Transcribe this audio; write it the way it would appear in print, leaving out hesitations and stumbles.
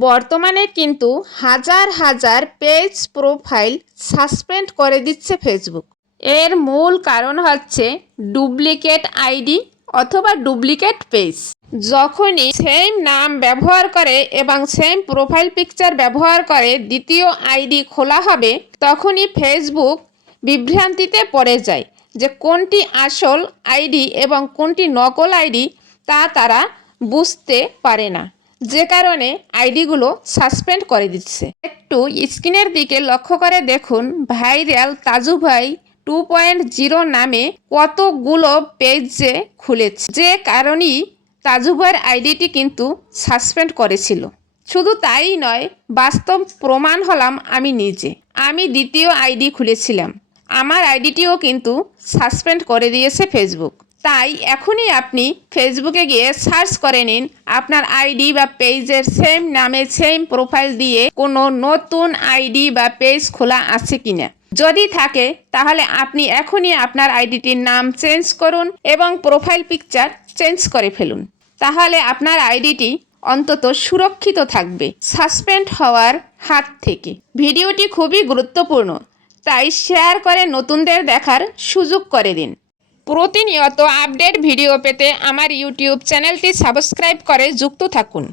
বর্তমানে কিন্তু হাজার হাজার পেজ প্রোফাইল সাসপেন্ড করে দিচ্ছে ফেসবুক। এর মূল কারণ হচ্ছে ডুপ্লিকেট আইডি অথবা ডুপ্লিকেট পেজ। যখনই সেম নাম ব্যবহার করে এবং সেম প্রোফাইল পিকচার ব্যবহার করে দ্বিতীয় আইডি খোলা হবে, তখনই ফেসবুক বিভ্রান্তিতে পড়ে যায় যে কোনটি আসল আইডি এবং কোনটি নকল আইডি তা তারা বুঝতে পারে না, যে কারণে আইডিগুলো সাসপেন্ড করে দিচ্ছে। একটু স্ক্রিনের দিকে লক্ষ্য করে দেখুন, ভাইরাল তাজু ভাই 2.0 নামে কতগুলো পেজে খুলেছে, যে কারণেই তাজু ভাইয়ের আইডিটি কিন্তু সাসপেন্ড করেছিল। শুধু তাই নয়, বাস্তব প্রমাণ হলাম আমি নিজে। আমি দ্বিতীয় আইডি খুলেছিলাম, আমার আইডিটিও কিন্তু সাসপেন্ড করে দিয়েছে ফেসবুক। তাই এখনই আপনি ফেসবুকে গিয়ে সার্চ করে নিন আপনার আইডি বা পেজের সেম নামে সেম প্রোফাইল দিয়ে কোনো নতুন আইডি বা পেজ খোলা আছে কিনা। যদি থাকে তাহলে আপনি এখনই আপনার আইডিটির নাম চেঞ্জ করুন এবং প্রোফাইল পিকচার চেঞ্জ করে ফেলুন। তাহলে আপনার আইডিটি অন্তত সুরক্ষিত থাকবে সাসপেন্ড হওয়ার হাত থেকে। ভিডিওটি খুবই গুরুত্বপূর্ণ, তাই শেয়ার করে নতুনদের দেখার সুযোগ করে দিন। প্রতিনিয়ত আপডেট ভিডিও পেতে আমার ইউটিউব চ্যানেলটি সাবস্ক্রাইব করে যুক্ত থাকুন।